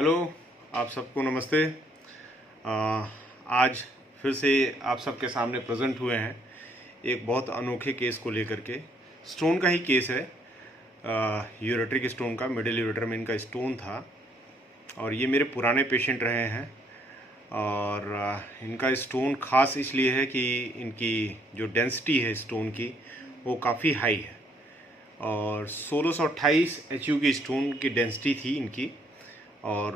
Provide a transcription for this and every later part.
Hello, आप सबको नमस्ते। आज फिर से आप सबके सामने प्रेजेंट हुए हैं एक बहुत अनोखे केस को लेकर के। स्टोन का ही केस है, यूरेट्रिक स्टोन का, मिडिल यूरेटर में इनका स्टोन था और ये मेरे पुराने पेशेंट रहे हैं। और इनका स्टोन खास इसलिए है कि इनकी जो डेंसिटी है स्टोन की वो काफ़ी हाई है और 1628 एचयू की स्टोन की डेंसिटी थी इनकी। और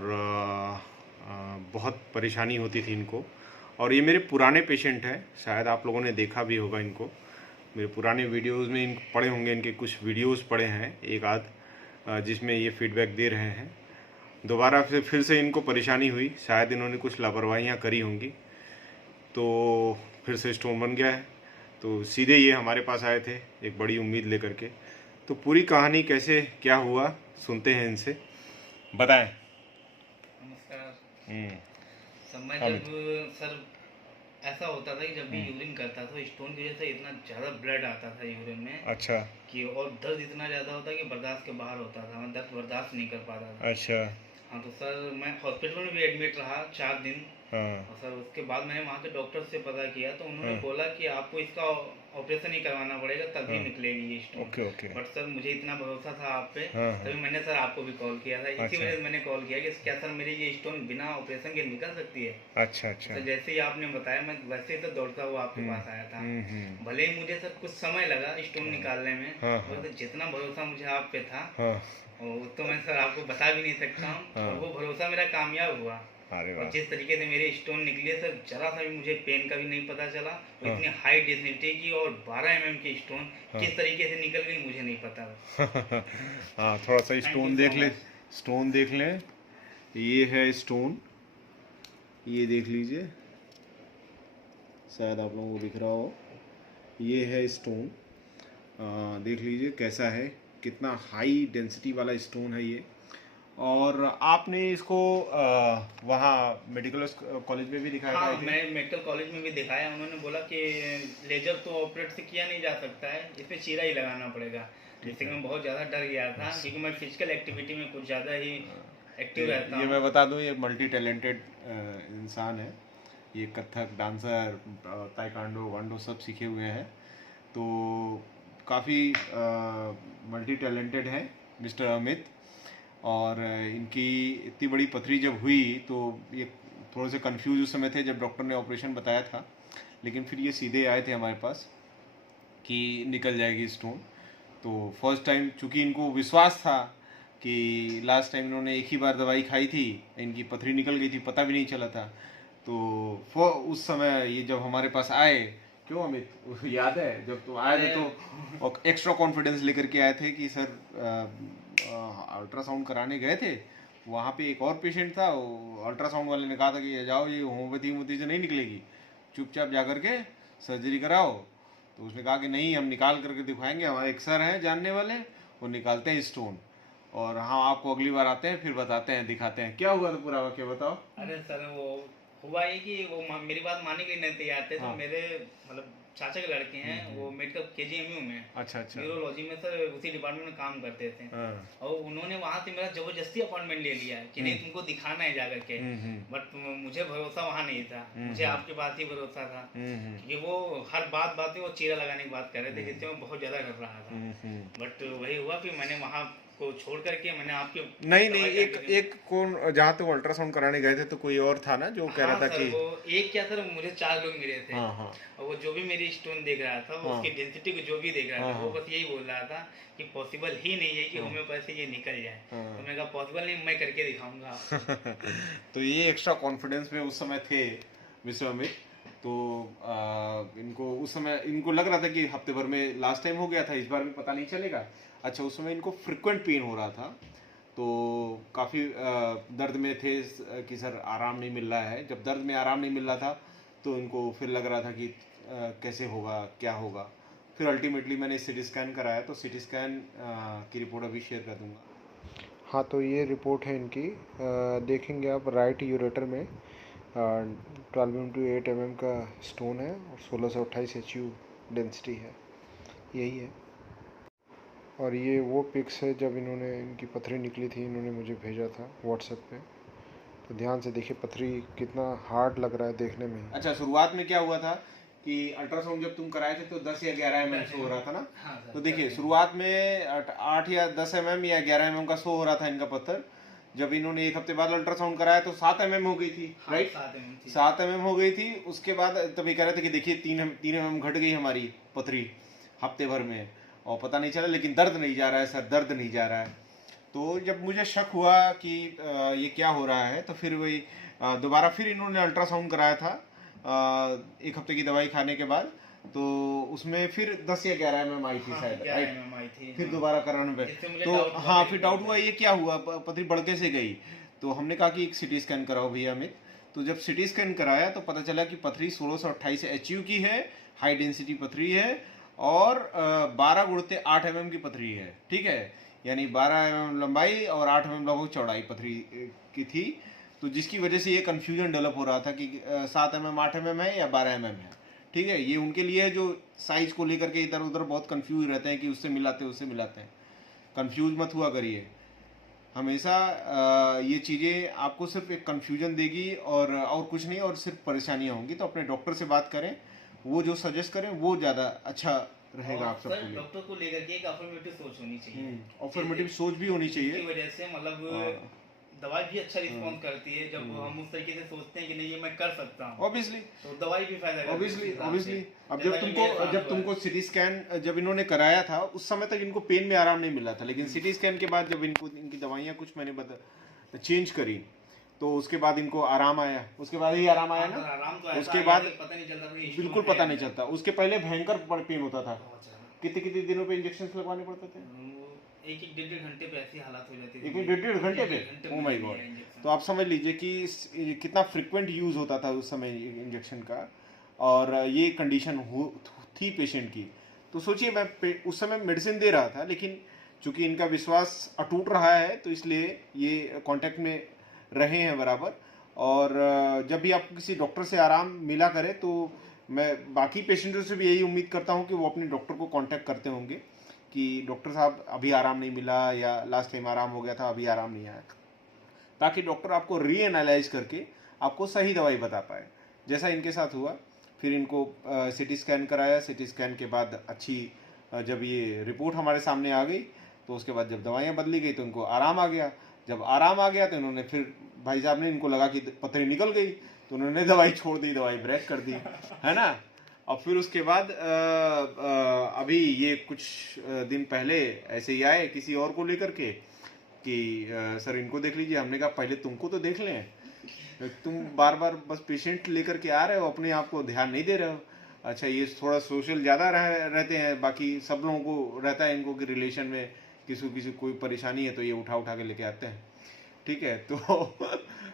बहुत परेशानी होती थी इनको। और ये मेरे पुराने पेशेंट हैं, शायद आप लोगों ने देखा भी होगा इनको, मेरे पुराने वीडियोस में इन पढ़े होंगे, इनके कुछ वीडियोस पढ़े हैं एक आध, जिसमें ये फीडबैक दे रहे हैं। दोबारा से फिर से इनको परेशानी हुई, शायद इन्होंने कुछ लापरवाहियाँ करी होंगी, तो फिर से स्टोन बन गया है। तो सीधे ये हमारे पास आए थे एक बड़ी उम्मीद लेकर के। तो पूरी कहानी कैसे क्या हुआ सुनते हैं इनसे, बताएं। नमस्कार सर। मैं जब सर ऐसा होता था कि जब भी यूरिन करता था स्टोन की वजह से इतना ज़्यादा ब्लड आता था यूरिन में। अच्छा कि और दर्द इतना ज़्यादा होता कि बर्दाश्त के बाहर होता था, मैं दर्द बर्दाश्त नहीं कर पाता था। अच्छा। हाँ तो सर मैं हॉस्पिटल में भी एडमिट रहा 4 दिन। हाँ और सर उसके बाद मैंने वहाँ के डॉक्टर से पता किया तो उन्होंने हाँ बोला कि आपको इसका ऑपरेशन ही करवाना पड़ेगा तभी हाँ। निकलेगी ये stone. Okay okay. But sir मुझे इतना भरोसा था आप पे, हाँ हाँ। तभी मैंने सर आपको भी कॉल किया था। इसी अच्छा वजह से मैंने कॉल किया कि क्या सर मेरी ये स्टोन बिना ऑपरेशन के निकल सकती है। अच्छा अच्छा। सर जैसे ही आपने बताया मैं वैसे ही तो दौड़ता हुआ आपके पास आया था। भले ही मुझे सर कुछ समय लगा स्टोन निकालने में, हाँ हाँ मगर जितना भरोसा मुझे आप पे था हाँ। वो तो मैं सर आपको बता भी नहीं सकता हूँ। हाँ। और वो भरोसा मेरा कामयाब हुआ। अरे और वाह। जिस तरीके से मेरे स्टोन निकले सर, जरा सा भी मुझे पेन का भी नहीं पता चला। वो हाँ इतनी हाई डेंसिटी की और 12 mm की स्टोन हाँ किस तरीके से निकल गई मुझे नहीं पता। हाँ, थोड़ा सा थैंक यू स्टोन सो देख ले, मच। स्टोन देख लें। ये है स्टोन, ये देख लीजिए, शायद आप लोगों को दिख रहा हो। ये है स्टोन, देख लीजिए कैसा है, कितना हाई डेंसिटी वाला स्टोन है ये। और आपने इसको वहाँ मेडिकल कॉलेज में भी दिखाया था हाँ आई थिंक? मैं मेडिकल कॉलेज में भी दिखाया, उन्होंने बोला कि लेजर तो ऑपरेट से किया नहीं जा सकता है, इसमें चीरा ही लगाना पड़ेगा। ठीक जिससे कि है। मैं बहुत ज़्यादा डर गया था क्योंकि मैं फिजिकल एक्टिविटी में कुछ ज़्यादा ही एक्टिव रहता ये हूँ। मैं बता दूं, ये मल्टी टैलेंटेड इंसान है। ये कथक डांसर, ताइक्वांडो वांडो सब सीखे हुए हैं, तो काफ़ी मल्टी टैलेंटेड है मिस्टर अमित। और इनकी इतनी बड़ी पथरी जब हुई तो ये थोड़े से कंफ्यूज उस समय थे जब डॉक्टर ने ऑपरेशन बताया था, लेकिन फिर ये सीधे आए थे हमारे पास कि निकल जाएगी स्टोन। तो फर्स्ट टाइम चूँकि इनको विश्वास था कि लास्ट टाइम इन्होंने एक ही बार दवाई खाई थी, इनकी पथरी निकल गई थी, पता भी नहीं चला था। तो उस समय ये जब हमारे पास आए, क्यों अमित, याद है जब तो आए थे तो एक्स्ट्रा कॉन्फिडेंस लेकर के आए थे कि सर अल्ट्रासाउंड कराने गए थे, वहाँ पे एक और पेशेंट था, अल्ट्रासाउंड वाले ने कहा था कि जाओ ये होम्योपैथी वोपैथी से नहीं निकलेगी, चुपचाप जा करके सर्जरी कराओ। तो उसने कहा कि नहीं, हम निकाल करके दिखाएंगे, हमारे एक सर हैं जानने वाले, वो निकालते हैं स्टोन, और हाँ आपको अगली बार आते हैं फिर बताते हैं, दिखाते हैं। क्या हुआ था पूरा वाक्य बताओ। अरे सर वो हुआ ये कि वो मेरी बात मानने के लिए नहीं तैयार थे। तो हाँ। मेरे मतलब चाचा के लड़के हैं, वो मेडिकल KGMU में अच्छा अच्छा। न्यूरोलॉजी में सर उसी डिपार्टमेंट में काम करते थे। हाँ। और उन्होंने वहाँ से मेरा ज़बरदस्ती अपॉइंटमेंट ले लिया कि नहीं तुमको दिखाना है जा करके। बट मुझे भरोसा वहाँ नहीं था, मुझे आपके पास ही भरोसा था। क्योंकि वो हर बात में वो चीरा लगाने की बात कर रहे थे, जिससे मैं बहुत ज़्यादा घबरा रहा था। बट वही हुआ कि मैंने वहाँ को छोड़ करके मैंने आपके नहीं नहीं, दवाई एक एक कौन, जहाँ तो अल्ट्रासाउंड कराने गए थे तो कोई और था ना जो कह रहा हाँ था सर कि। वो एक क्या सर, मुझे 4 लोग मिले थे। हाँ हाँ और वो जो भी मेरी स्टोन देख रहा था, वो हाँ उसकी डेंसिटी को जो भी देख रहा हाँ था, वो हाँ बस यही बोल रहा था कि पॉसिबल ही नहीं है कि हाँ होम्योपैथी से ये निकल जाए। हाँ। तो मैंने कहा पॉसिबल नहीं, मैं करके दिखाऊंगा आपको। तो ये एक्स्ट्रा कॉन्फिडेंस में उस समय थे मिस्टर अमित। तो इनको उस समय इनको लग रहा था कि हफ्ते भर में लास्ट टाइम हो गया था, इस बार भी पता नहीं चलेगा। अच्छा, उस समय इनको फ्रिक्वेंट पेन हो रहा था, तो काफ़ी दर्द में थे कि सर आराम नहीं मिल रहा है। जब दर्द में आराम नहीं मिल रहा था तो इनको फिर लग रहा था कि कैसे होगा क्या होगा। फिर अल्टीमेटली मैंने सिटी स्कैन कराया, तो सिटी स्कैन की रिपोर्ट अभी शेयर कर दूंगा। हाँ, तो ये रिपोर्ट है इनकी, देखेंगे आप राइट यूरेटर में 12x8 mm का स्टोन है और 1628 HU डेंसिटी है, यही है। और ये वो पिक्स है जब इन्होंने, इनकी पथरी निकली थी, इन्होंने मुझे भेजा था व्हाट्सएप पे। तो ध्यान से देखिए पथरी कितना हार्ड लग रहा है देखने में। अच्छा, शुरुआत में क्या हुआ था कि अल्ट्रासाउंड जब तुम कराए थे तो 10 या 11 mm शो हो रहा था ना। हाँ सर, तो देखिए शुरुआत में 8 या 10 mm या 11 mm का शो हो रहा था इनका पत्थर। जब इन्होंने 1 हफ्ते बाद अल्ट्रासाउंड कराया तो 7 mm हो गई थी, राइट? 7 mm हो गई थी। उसके बाद तभी कह रहे थे कि देखिए 3 mm घट गई हमारी पथरी हफ्ते भर में, और पता नहीं चला, लेकिन दर्द नहीं जा रहा है सर, दर्द नहीं जा रहा है। तो जब मुझे शक हुआ कि ये क्या हो रहा है, तो फिर वही दोबारा फिर इन्होंने अल्ट्रासाउंड कराया था 1 हफ्ते की दवाई खाने के बाद। तो उसमें फिर 10 या 11 mm आई थी शायद, राइट? फिर दोबारा कराने पे तो हाँ, फिर डाउट हुआ ये क्या हुआ, पथरी बढ़ कैसे गई। तो हमने कहा कि एक सिटी स्कैन कराओ भैया अमित। तो जब सिटी स्कैन कराया तो पता चला कि पथरी 1628 HU की है, हाई डेंसिटी पथरी है, और 12 गुणित 8 mm की पथरी है, ठीक है? यानी 12 mm लंबाई और 8 mm लगभग चौड़ाई पथरी की थी। तो जिसकी वजह से ये कन्फ्यूजन डेवलप हो रहा था कि 7 mm 8 mm है या 12 mm है, ठीक है? ये उनके लिए जो साइज को लेकर के इधर उधर बहुत कंफ्यूज रहते हैं कि उससे मिलाते हैं उससे मिलाते हैं। कंफ्यूज मत हुआ करिए हमेशा। ये चीज़ें आपको सिर्फ एक कंफ्यूजन देगी और कुछ नहीं, और सिर्फ परेशानियाँ होंगी। तो अपने डॉक्टर से बात करें, वो जो सजेस्ट करें वो ज़्यादा अच्छा रहेगा आप सबके लिए। डॉक्टर को लेकर के एक अफर्मेटिव सोच होनी चाहिए, अफर्मेटिव सोच भी होनी चाहिए। इसकी वजह से मतलब दवाई भी अच्छा रिस्पॉन्स करती है। जब हम उस तरीके से सोचते हैं कि नहीं ये मैं कर सकता हूँ, ऑब्वियसली, तो दवाई भी फायदा करती है। ऑब्वियसली अब जब तुमको सिटी स्कैन जब इन्होंने कराया था उस समय तक इनको पेन में आराम नहीं मिला था, लेकिन सिटी स्कैन के बाद जब इनकी दवाइयाँ कुछ मैंने चेंज करी तो उसके बाद इनको आराम आया। उसके बाद ही आराम आया ना, आराम तो उसके बाद पता नहीं चलता, बिल्कुल पता नहीं चलता। उसके पहले भयंकर पेन होता था, कितने कितने दिनों पे इंजेक्शन लगवाने पड़ते थे, एक डेढ़ घंटे पे ऐसी हालत हो जाती थी, एक डेढ़ घंटे पे। Oh my God. तो आप समझ लीजिए कि कितना फ्रिक्वेंट यूज होता था उस समय इंजेक्शन का, और ये कंडीशन थी पेशेंट की। तो सोचिए मैं उस समय मेडिसिन दे रहा था, लेकिन चूंकि इनका विश्वास अटूट रहा है तो इसलिए ये कांटेक्ट में रहे हैं बराबर। और जब भी आपको किसी डॉक्टर से आराम मिला करे तो मैं बाकी पेशेंटों से भी यही उम्मीद करता हूं कि वो अपने डॉक्टर को कांटेक्ट करते होंगे कि डॉक्टर साहब अभी आराम नहीं मिला, या लास्ट टाइम आराम हो गया था अभी आराम नहीं आया, ताकि डॉक्टर आपको रीएनालाइज करके आपको सही दवाई बता पाए, जैसा इनके साथ हुआ। फिर इनको सिटी स्कैन कराया, सिटी स्कैन के बाद अच्छी जब ये रिपोर्ट हमारे सामने आ गई तो उसके बाद जब दवाइयाँ बदली गई तो इनको आराम आ गया। जब आराम आ गया तो इन्होंने फिर भाई साहब ने, इनको लगा कि पथरी निकल गई तो उन्होंने दवाई छोड़ दी, दवाई ब्रेक कर दी, है ना। और फिर उसके बाद अभी ये कुछ दिन पहले ऐसे ही आए किसी और को लेकर के कि सर इनको देख लीजिए। हमने कहा पहले तुमको तो देख लें, तुम बार बार बस पेशेंट लेकर के आ रहे हो, अपने आप को ध्यान नहीं दे रहे हो। अच्छा, ये थोड़ा सोशल ज़्यादा रहते हैं, बाकी सब लोगों को रहता है इनको कि रिलेशन में किसी कोई परेशानी है तो ये उठा के लेके आते हैं, ठीक है। तो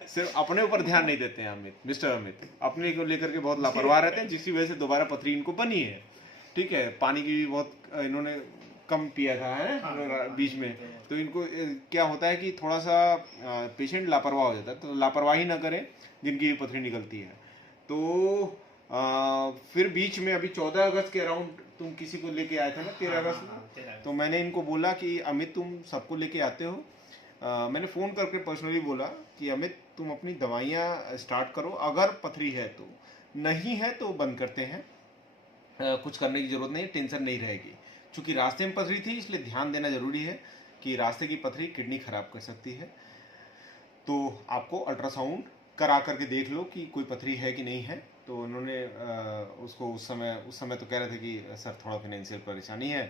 सिर्फ अपने ऊपर ध्यान नहीं देते हैं मिस्टर अमित, अपने को लेकर के बहुत लापरवाह रहते हैं, जिसकी वजह से दोबारा पथरी इनको बनी है, ठीक है। पानी की भी बहुत इन्होंने कम पिया था, है बीच में। तो इनको क्या होता है कि थोड़ा सा पेशेंट लापरवाह हो जाता है, तो लापरवाही ना करें जिनकी पथरी निकलती है। तो फिर बीच में अभी 14 अगस्त के अराउंड तुम किसी को लेके आए थे ना, 13 अगस्त में। तो मैंने इनको बोला कि अमित तुम सबको लेके आते हो, मैंने फ़ोन करके पर्सनली बोला कि अमित तुम अपनी दवाइयाँ स्टार्ट करो, अगर पथरी है तो, नहीं है तो बंद करते हैं, कुछ करने की ज़रूरत नहीं, टेंशन नहीं रहेगी। चूँकि रास्ते में पथरी थी इसलिए ध्यान देना ज़रूरी है कि रास्ते की पथरी किडनी ख़राब कर सकती है। तो आपको अल्ट्रासाउंड करा करके देख लो कि कोई पथरी है कि नहीं है। तो उन्होंने उसको उस समय तो कह रहे थे कि सर थोड़ा फाइनेंशियल परेशानी है,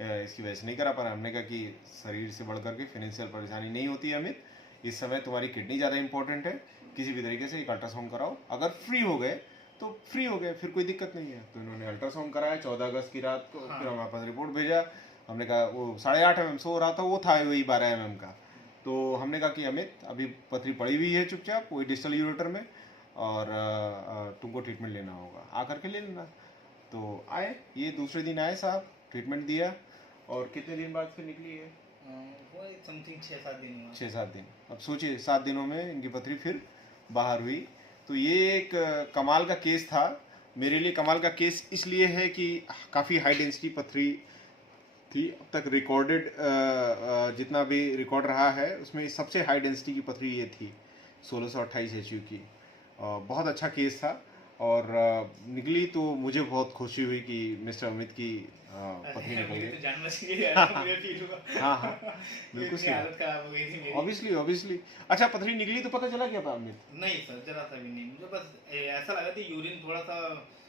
इसकी वजह से नहीं करा पा रहा। हमने कहा कि शरीर से बढ़ करके फाइनेंशियल परेशानी नहीं होती है अमित, इस समय तुम्हारी किडनी ज़्यादा इंपॉर्टेंट है, किसी भी तरीके से एक अल्ट्रासाउंड कराओ, अगर फ्री हो गए तो फ्री हो गए, फिर कोई दिक्कत नहीं है। तो इन्होंने अल्ट्रासाउंड कराया 14 अगस्त की रात को, फिर हमारे पास रिपोर्ट भेजा। हमने कहा वो 8.5 mm सो रहा था, वो था वही 12 mm का। तो हमने कहा कि अमित अभी पथरी पड़ी हुई है चुपचाप वही डिस्टल यूरेटर में, और तुमको ट्रीटमेंट लेना होगा, आकर के ले लेना। तो आए, ये दूसरे दिन आए साहब, ट्रीटमेंट दिया, और कितने दिन बाद फिर निकली है? समथिंग 6-7 दिन हुआ। 6-7 दिन। अब सोचिए 7 दिनों में इनकी पथरी फिर बाहर हुई। तो ये एक कमाल का केस था, मेरे लिए कमाल का केस इसलिए है कि काफ़ी हाई डेंसिटी पथरी थी। अब तक रिकॉर्डेड जितना भी रिकॉर्ड रहा है उसमें सबसे हाई डेंसिटी की पथरी ये थी, 1628 HU की। बहुत अच्छा केस था और निकली तो मुझे बहुत खुशी हुई कि मिस्टर अमित की पत्नी निकल मुझे गई। तो जानवर से ही यार मुझे फील हुआ। हाँ हाँ बिल्कुल इतनी सही। हालत खराब हो गई थी मेरी। ऑब्वियसली। अच्छा, पथरी निकली तो पता चला क्या था अमित? नहीं सर, जरा सा भी नहीं। मुझे बस ऐसा लगा था यूरिन थोड़ा सा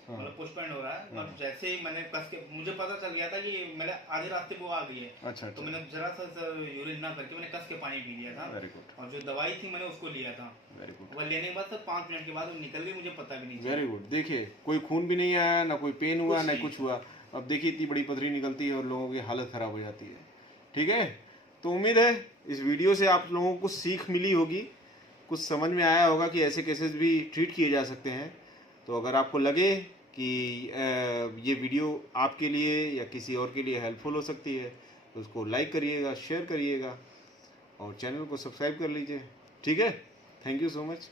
हाँ। मतलब पुशपैंड हो रहा है। हाँ। मतलब जैसे ही मैंने कस के, मुझे पता चल गया था कि मेरे आधे रास्ते वो आ गई है। अच्छा तो मैंने जरा सा सर यूरिन ना करके मैंने कस के पानी पी लिया था। वेरी गुड और जो दवाई थी मैंने उसको लिया था। वेरी गुड वो लेने के बाद सर 5 मिनट के बाद वो निकल गई, मुझे पता भी नहीं चला। Very good. देखिए, कोई खून भी नहीं आया, ना कोई पेन हुआ, कुछ ना नहीं। कुछ हुआ। अब देखिए, इतनी बड़ी पथरी निकलती है और लोगों की हालत खराब हो जाती है। ठीक है, तो उम्मीद है इस वीडियो से आप लोगों को सीख मिली होगी, कुछ समझ में आया होगा कि ऐसे केसेस भी ट्रीट किए जा सकते हैं। तो अगर आपको लगे कि ये वीडियो आपके लिए या किसी और के लिए हेल्पफुल हो सकती है तो उसको लाइक करिएगा, शेयर करिएगा और चैनल को सब्सक्राइब कर लीजिए। ठीक है, थैंक यू सो मच।